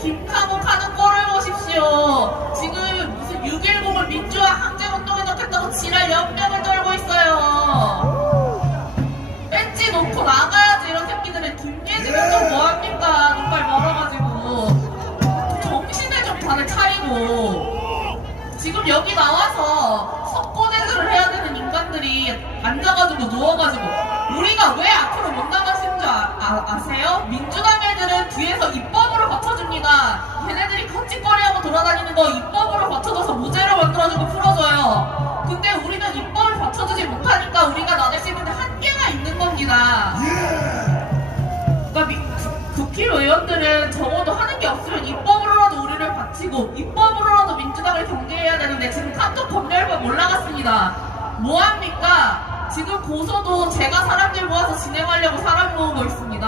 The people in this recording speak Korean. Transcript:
김카모 카는 꼴을 보십시오. 지금 무슨 6.10을 민주화 항쟁운동에 넣겠다고 지랄 연병을 떨고 있어요. 벤치 놓고 나가야지 이런 새끼들은 김예지는 좀 뭐합니까? 눈깔 멀어가지고. 정신을 좀 다들 차리고. 지금 여기 나와서 석고대들을 해야 되는 인간들이 앉아가지고 누워가지고 우리가 왜 앞으로 못 나가시는 줄 아, 세요 민주당 컷짓거리하고 돌아다니는 거 입법으로 받쳐줘서 무죄로 만들어주고 풀어줘요. 근데 우리는 입법을 받쳐주지 못하니까 우리가 나댈 수 있는 한계가 있는 겁니다. 그러니까 미- 국회 의원들은 적어도 하는 게 없으면 입법으로라도 우리를 바치고 입법으로라도 민주당을 경계해야 되는데 지금 깜짝 법률법 올라갔습니다. 뭐합니까? 지금 고소도 제가 사람들 모아서 진행하려고 사람 모으고 있습니다.